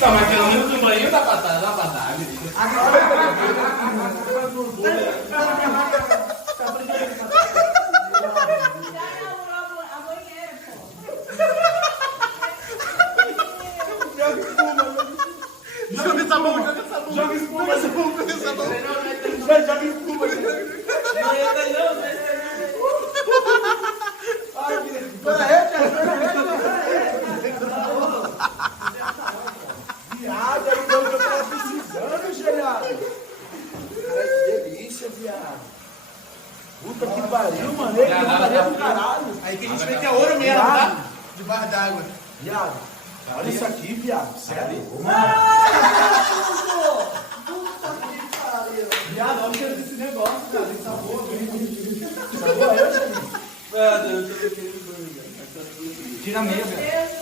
Não, mas pelo menos no banho dá pra dar, Joga essa mão, joga essa mão. Joga espuma, joga essa mão. Joga espuma. Não entra não, não entra não. Pera viado, é o que eu tava precisando, gelado. Cara, que delícia, viado. Puta que pariu, mano. Que putaria do caralho. Aí que a gente vê que é ouro mesmo, tá? Debaixo d'água. Viado, olha isso aqui, viado. Sério? Viado, olha o cheiro desse negócio, cara. Tem sabor, sabor é, Xavi? Meu Deus, eu tô querendo. Tira meia, velho.